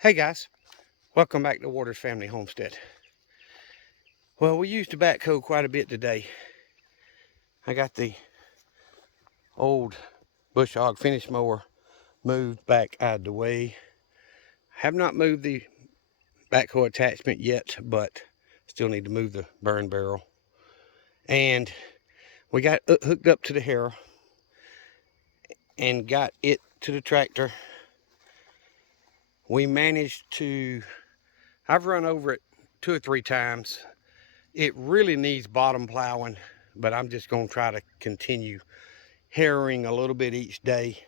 Hey guys, welcome back to Waters Family Homestead. Well, we used the backhoe quite a bit today. I got the old bush hog finish mower moved back out of the way. Have not moved the backhoe attachment yet, but still need to move the burn barrel. And we got hooked up to the harrow and got it to the tractor. We managed to, I've run over it 2 or 3 times. It really needs bottom plowing, but I'm just going to try to continue harrowing a little bit each day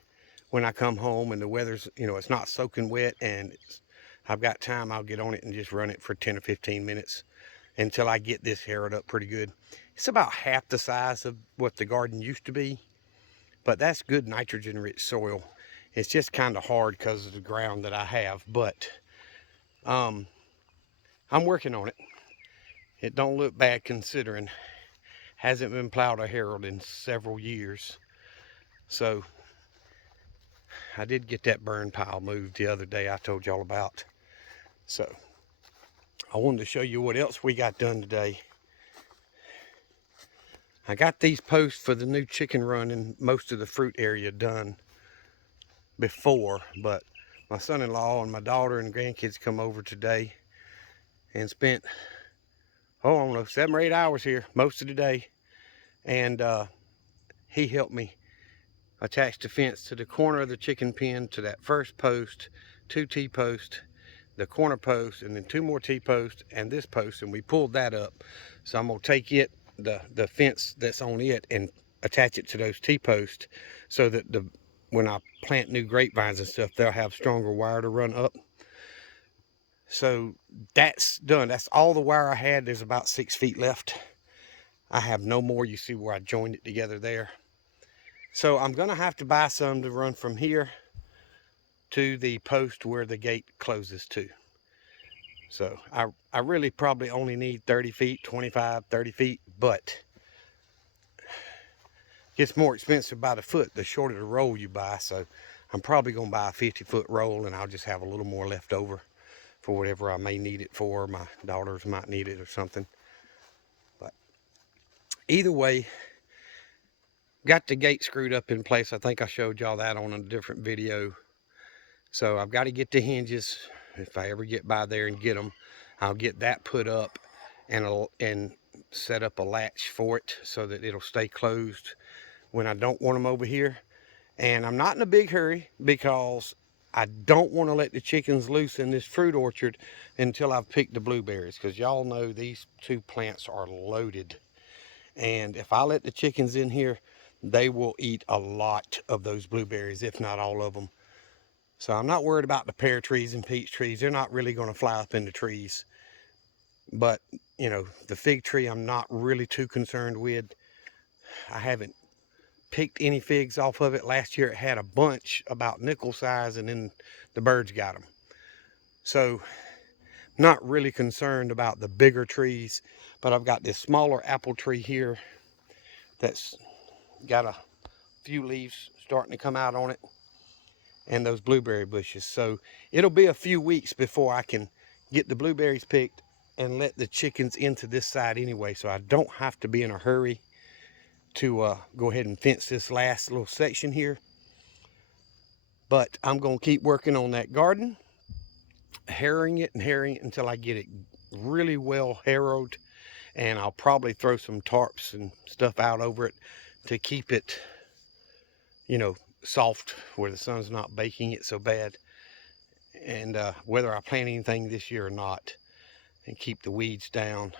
when I come home and the weather's, it's not soaking wet and I've got time. I'll get on it and just run it for 10 or 15 minutes until I get this harrowed up pretty good. It's about half the size of what the garden used to be, but that's good nitrogen rich soil. It's just kind of hard because of the ground that I have, but um, I'm working on it. It don't look bad considering. Hasn't been plowed or harrowed in several years. So I did get that burn pile moved the other day I told y'all about. So I wanted to show you what else we got done today. I got these posts for the new chicken run and most of the fruit area done before, but my son-in-law and my daughter and grandkids come over today and spent, I don't know, 7 or 8 hours here most of the day. And he helped me attach the fence to the corner of the chicken pen to that first post, 2 T-posts, the corner post, and then 2 more T-posts and this post, and we pulled that up. So I'm gonna take it, the fence that's on it, and attach it to those T-posts so that when I plant new grapevines and stuff, they'll have stronger wire to run up. So that's done. That's all the wire I had. There's about 6 feet left. I have no more. You see where I joined it together there. So I'm gonna have to buy some to run from here to the post where the gate closes to. So I really probably only need 30 feet, 25, 30 feet, but it gets more expensive by the foot the shorter the roll you buy. So I'm probably gonna buy a 50-foot roll and I'll just have a little more left over for whatever I may need it for. My daughters might need it or something. But either way, got the gate screwed up in place. I think I showed y'all that on a different video. So I've got to get the hinges. If I ever get by there and get them, I'll get that put up and set up a latch for it so that it'll stay closed when I don't want them over here. And I'm not in a big hurry because I don't want to let the chickens loose in this fruit orchard until I've picked the blueberries, because y'all know these 2 plants are loaded. And if I let the chickens in here, they will eat a lot of those blueberries, if not all of them. So I'm not worried about the pear trees and peach trees. They're not really going to fly up in the trees. But, the fig tree I'm not really too concerned with. I haven't picked any figs off of it. Last year it had a bunch about nickel size and then the birds got them. So not really concerned about the bigger trees, but I've got this smaller apple tree here that's got a few leaves starting to come out on it, and those blueberry bushes. So it'll be a few weeks before I can get the blueberries picked and let the chickens into this side anyway, so I don't have to be in a hurry to go ahead and fence this last little section here. But I'm going to keep working on that garden, harrowing it until I get it really well harrowed, and I'll probably throw some tarps and stuff out over it to keep it, soft where the sun's not baking it so bad. And whether I plant anything this year or not, and keep the weeds down.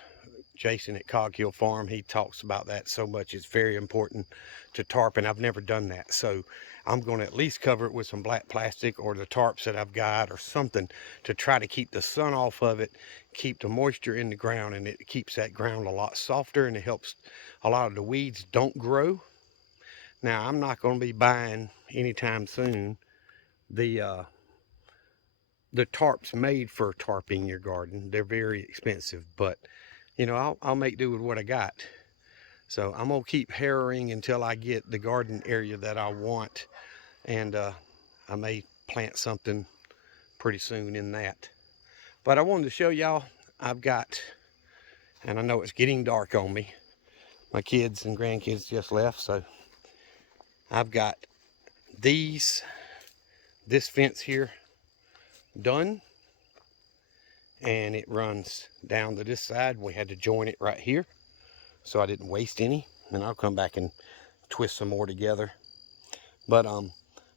Jason at Cog Hill Farm, he talks about that so much. It's very important to tarp, and I've never done that. So I'm going to at least cover it with some black plastic or the tarps that I've got or something to try to keep the sun off of it, keep the moisture in the ground, and it keeps that ground a lot softer, and it helps a lot of the weeds don't grow. Now, I'm not going to be buying anytime soon the tarps made for tarping your garden. They're very expensive, but I'll make do with what I got. So I'm gonna keep harrowing until I get the garden area that I want, and I may plant something pretty soon in that. But I wanted to show y'all, I've got, and I know it's getting dark on me. My kids and grandkids just left, so I've got this fence here done, and it runs down to this side. We had to join it right here so I didn't waste any, and I'll come back and twist some more together. But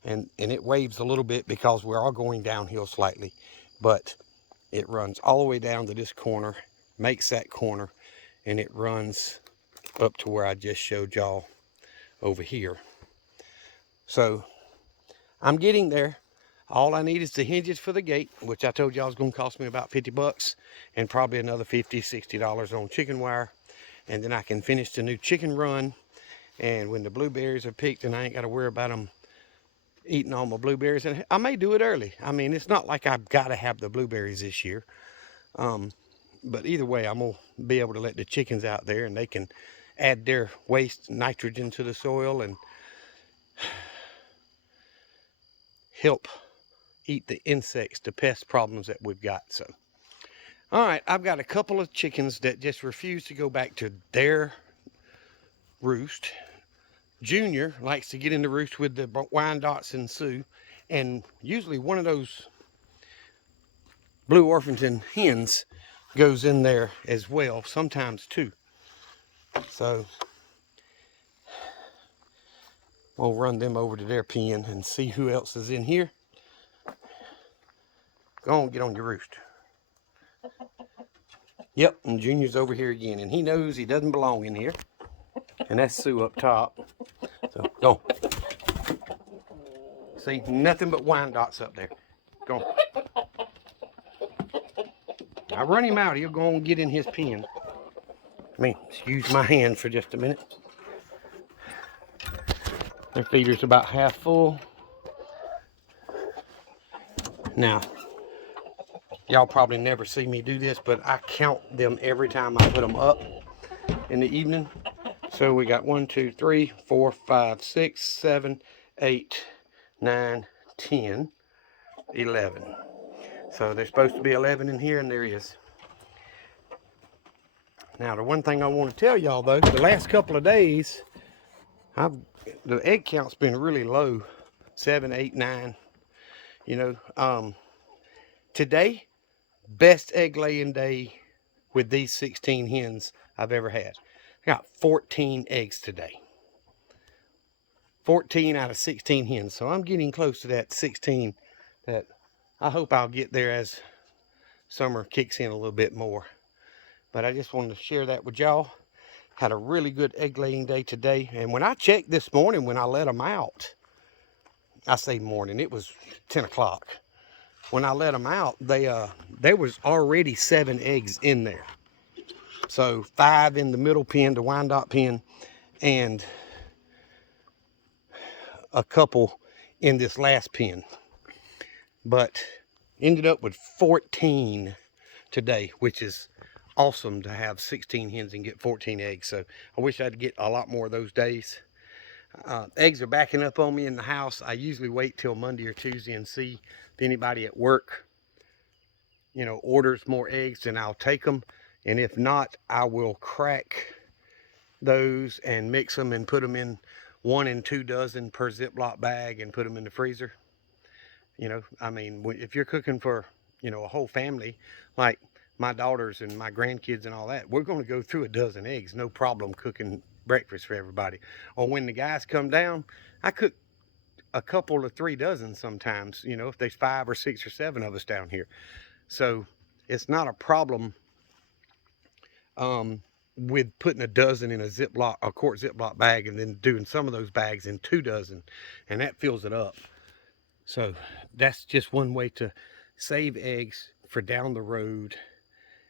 and it waves a little bit because we're all going downhill slightly, but it runs all the way down to this corner, makes that corner, and it runs up to where I just showed y'all over here. So I'm getting there. All I need is the hinges for the gate, which I told y'all was going to cost me about 50 bucks, and probably another $50, $60 on chicken wire. And then I can finish the new chicken run. And when the blueberries are picked and I ain't got to worry about them eating all my blueberries, and I may do it early. I mean, it's not like I've got to have the blueberries this year. But either way, I'm going to be able to let the chickens out there and they can add their waste nitrogen to the soil and help eat the insects, the pest problems that we've got. So, all right, I've got a couple of chickens that just refuse to go back to their roost. Junior likes to get in the roost with the Wyandottes and Sioux, and usually one of those Blue Orpington hens goes in there as well, sometimes two. So we'll run them over to their pen and see who else is in here. Go on, get on your roost. Yep, and Junior's over here again, and he knows he doesn't belong in here. And that's Sue up top. So go on. See, nothing but Wyandottes up there. Go on. I run him out, he'll go on and get in his pen. Let me excuse my hand for just a minute. Their feeder's about half full. Now, y'all probably never see me do this, but I count them every time I put them up in the evening. So we got 1, 2, 3, 4, 5, 6, 7, 8, 9, 10, 11. So there's supposed to be 11 in here, and there is. Now, the one thing I want to tell y'all, though, the last couple of days, the egg count's been really low, 7, 8, 9. You know, today, best egg laying day with these 16 hens I've ever had. I got 14 eggs today. 14 out of 16 hens. So I'm getting close to that 16 that I hope I'll get there as summer kicks in a little bit more. But I just wanted to share that with y'all. Had a really good egg laying day today. And when I checked this morning, when I let them out, I say morning, it was 10 o'clock. When I let them out, there was already 7 eggs in there. So 5 in the middle pen, the Wyandotte pen, and a couple in this last pen. But ended up with 14 today, which is awesome to have 16 hens and get 14 eggs. So I wish I'd get a lot more of those days. Eggs are backing up on me in the house. I usually wait till Monday or Tuesday and see if anybody at work, you know, orders more eggs, and I'll take them. And if not, I will crack those and mix them and put them in 1 and 2 dozen per Ziploc bag and put them in the freezer. You know, I mean, if you're cooking for, you know, a whole family, like my daughters and my grandkids and all that, we're going to go through a dozen eggs, no problem cooking breakfast for everybody. Or when the guys come down, I cook a couple of 3 dozen sometimes, you know, if there's 5 or 6 or 7 of us down here. So it's not a problem with putting a dozen in a quart Ziploc bag, and then doing some of those bags in 2 dozen, and that fills it up. So that's just one way to save eggs for down the road.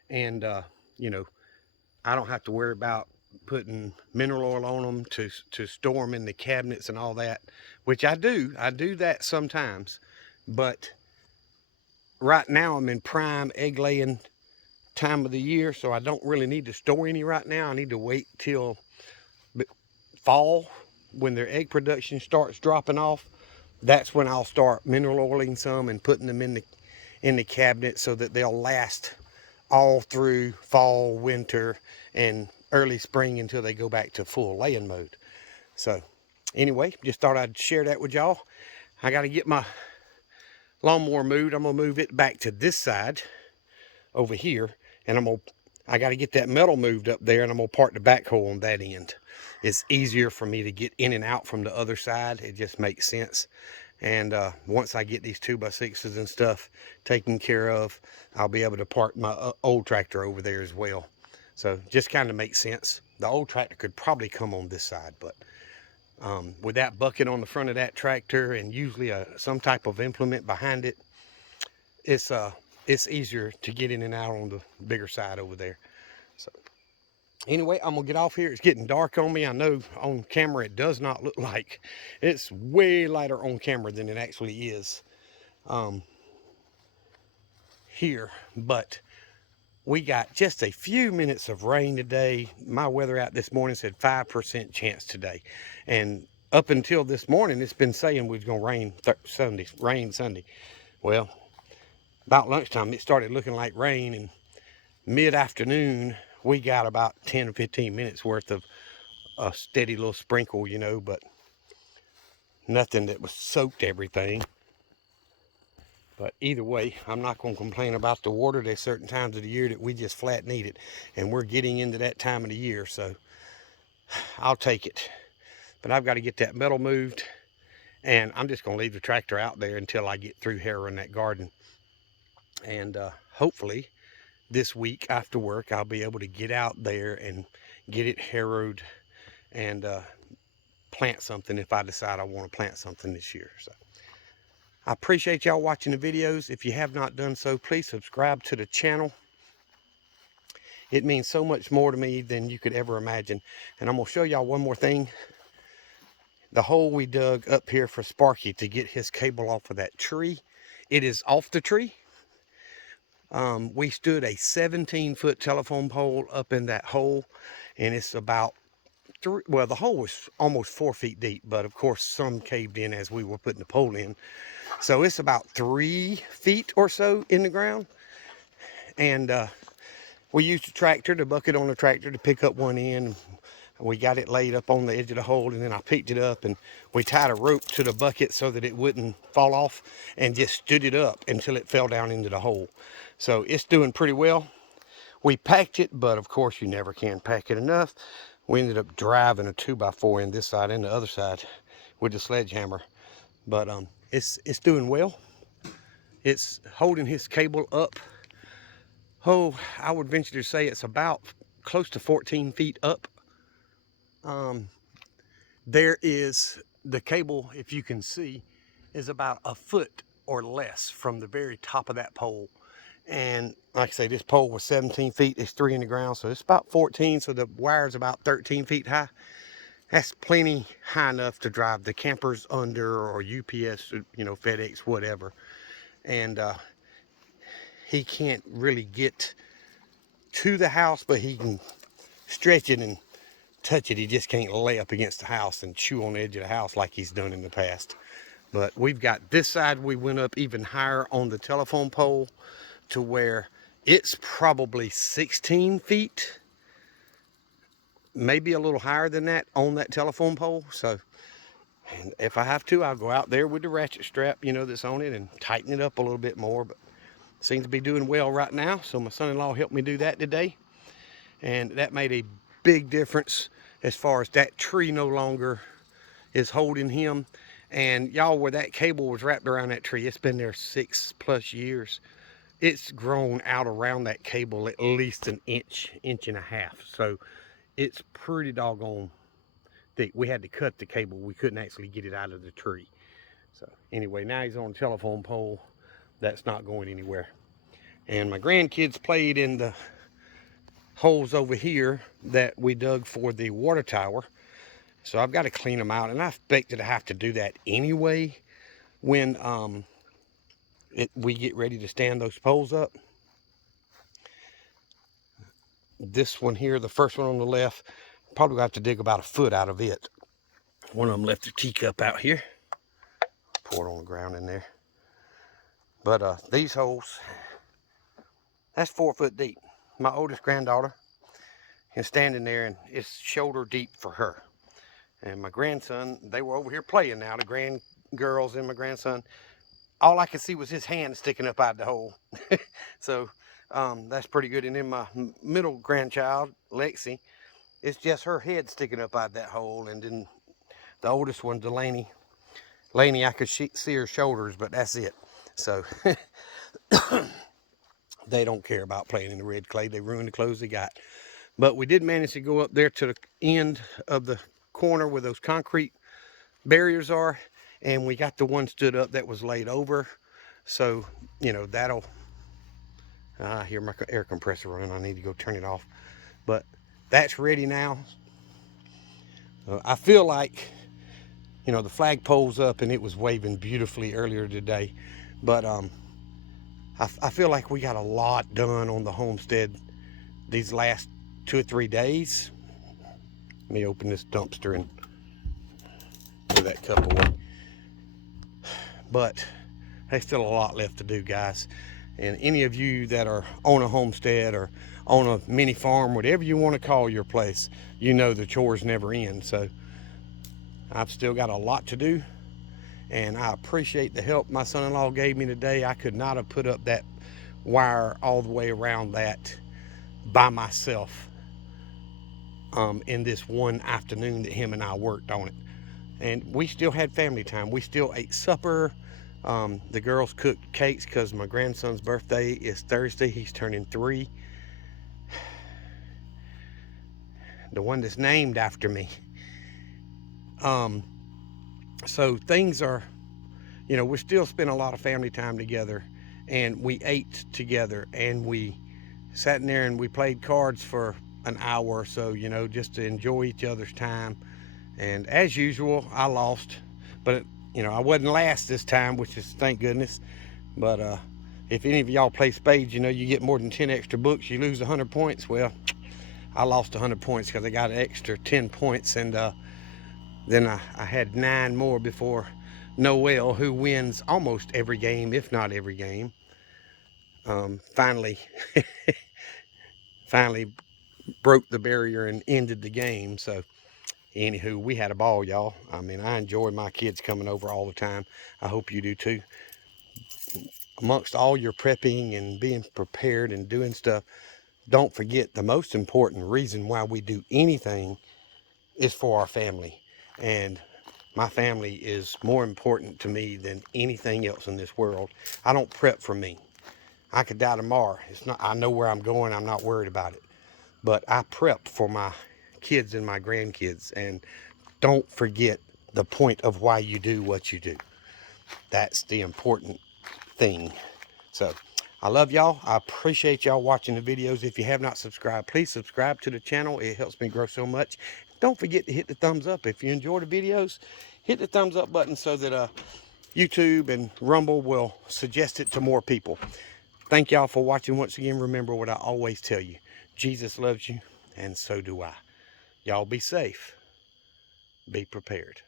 And you know, I don't have to worry about putting mineral oil on them to store them in the cabinets and all that, which I do that sometimes. But right now I'm in prime egg laying time of the year, so I don't really need to store any right now. I need to wait till fall when their egg production starts dropping off. That's when I'll start mineral oiling some and putting them in in the cabinet so that they'll last all through fall, winter, and early spring until they go back to full laying mode. So anyway, just thought I'd share that with y'all. I got to get my lawnmower moved. I'm gonna move it back to this side over here, and I got to get that metal moved up there, and I'm gonna park the backhoe on that end. It's easier for me to get in and out from the other side. It just makes sense. And once I get these 2x6s and stuff taken care of, I'll be able to park my old tractor over there as well. So just kind of makes sense. The old tractor could probably come on this side, but with that bucket on the front of that tractor and usually some type of implement behind it, it's easier to get in and out on the bigger side over there. So anyway, I'm gonna get off here. It's getting dark on me. I know on camera it does not look like. It's way lighter on camera than it actually is here, but we got just a few minutes of rain today. My weather out this morning said 5% chance today, and up until this morning it's been saying we're gonna rain Sunday. Well, about lunchtime it started looking like rain, and mid-afternoon we got about 10 or 15 minutes worth of a steady little sprinkle, you know, but nothing that was soaked everything. But either way, I'm not going to complain about the water. There's certain times of the year that we just flat need it, and we're getting into that time of the year, so I'll take it. But I've got to get that metal moved, and I'm just going to leave the tractor out there until I get through harrowing that garden. And hopefully this week after work I'll be able to get out there and get it harrowed and plant something if I decide I want to plant something this year. So I appreciate y'all watching the videos. If you have not done so, please subscribe to the channel. It means so much more to me than you could ever imagine. And I'm going to show y'all one more thing. The hole we dug up here for Sparky to get his cable off of that tree, it is off the tree. We stood a 17-foot telephone pole up in that hole, and it's about well, the hole was almost 4 feet deep, but of course some caved in as we were putting the pole in. So it's about 3 feet or so in the ground. And we used a tractor, the bucket on the tractor, to pick up one end. We got it laid up on the edge of the hole, and then I picked it up and we tied a rope to the bucket so that it wouldn't fall off, and just stood it up until it fell down into the hole. So it's doing pretty well. We packed it, but of course you never can pack it enough. We ended up driving a 2x4 in this side and the other side with the sledgehammer. But it's doing well. It's holding his cable up. Oh, I would venture to say it's about close to 14 feet up. There is the cable, if you can see, is about a foot or less from the very top of that pole. And like I say, this pole was 17 feet, it's 3 in the ground, so it's about 14, so the wire's about 13 feet high. That's plenty high enough to drive the campers under, or UPS, you know, FedEx, whatever. And he can't really get to the house, but he can stretch it and touch it. He just can't lay up against the house and chew on the edge of the house like he's done in the past. But we've got this side, we went up even higher on the telephone pole to where it's probably 16 feet, maybe a little higher than that on that telephone pole. So, and if I have to, I'll go out there with the ratchet strap, you know, that's on it, and tighten it up a little bit more. But it seems to be doing well right now. So my son-in-law helped me do that today, and that made a big difference as far as that tree no longer is holding him. And y'all, where that cable was wrapped around that tree, it's been there 6+ years. It's grown out around that cable at least an inch and a half. So it's pretty doggone thick. We had to cut the cable. We couldn't actually get it out of the tree. So anyway, now he's on a telephone pole. That's not going anywhere. And my grandkids played in the holes over here that we dug for the water tower. So I've got to clean them out, and I expected to have to do that anyway when we get ready to stand those poles up. This one here, the first one on the left, probably have to dig about a foot out of it. One of them left their teacup out here. Pour it on the ground in there. But these holes, that's 4 foot deep. My oldest granddaughter is standing there and it's shoulder deep for her. And my grandson, they were over here playing now, the girls and my grandson. All I could see was his hand sticking up out of the hole. So that's pretty good. And then my middle grandchild, Lexi, it's just her head sticking up out of that hole. And then the oldest one, Delaney, I could see her shoulders, but that's it. So they don't care about playing in the red clay. They ruined the clothes they got. But we did manage to go up there to the end of the corner where those concrete barriers are, and we got the one stood up that was laid over. So, you know, that'll, I hear my air compressor running. I need to go turn it off. But that's ready now. I feel like, you know, the flagpole's up and it was waving beautifully earlier today. But I feel like we got a lot done on the homestead these last 2 or 3 days. Let me open this dumpster and throw that cup away. But there's still a lot left to do, guys. And any of you that are on a homestead or on a mini farm, whatever you want to call your place, you know the chores never end. So I've still got a lot to do, and I appreciate the help my son-in-law gave me today. I could not have put up that wire all the way around that by myself in this one afternoon that him and I worked on it. And we still had family time. We still ate supper. The girls cooked cakes because my grandson's birthday is Thursday. He's turning 3. The one that's named after me. So things are, you know, we still spend a lot of family time together, and we ate together, and we sat in there and we played cards for an hour or so, you know, just to enjoy each other's time. And as usual, I lost, but you know, I wasn't last this time, which is thank goodness. But if any of y'all play spades, you know, you get more than 10 extra books, you lose 100 points. Well, I lost 100 points because I got an extra 10 points, and then I had 9 more before Noel, who wins almost every game, if not every game, finally broke the barrier and ended the game. So anywho, we had a ball, y'all. I mean, I enjoy my kids coming over all the time. I hope you do too. Amongst all your prepping and being prepared and doing stuff, don't forget the most important reason why we do anything is for our family. And my family is more important to me than anything else in this world. I don't prep for me. I could die tomorrow. It's not, I know where I'm going. I'm not worried about it. But I prep for my kids and my grandkids. And don't forget the point of why you do what you do. That's the important thing. So I love y'all. I appreciate y'all watching the videos. If you have not subscribed, please subscribe to the channel. It helps me grow so much. Don't forget to hit the thumbs up. If you enjoy the videos, hit the thumbs up button so that YouTube and Rumble will suggest it to more people. Thank y'all for watching. Once again, remember what I always tell you. Jesus loves you, and so do I. Y'all be safe. Be prepared.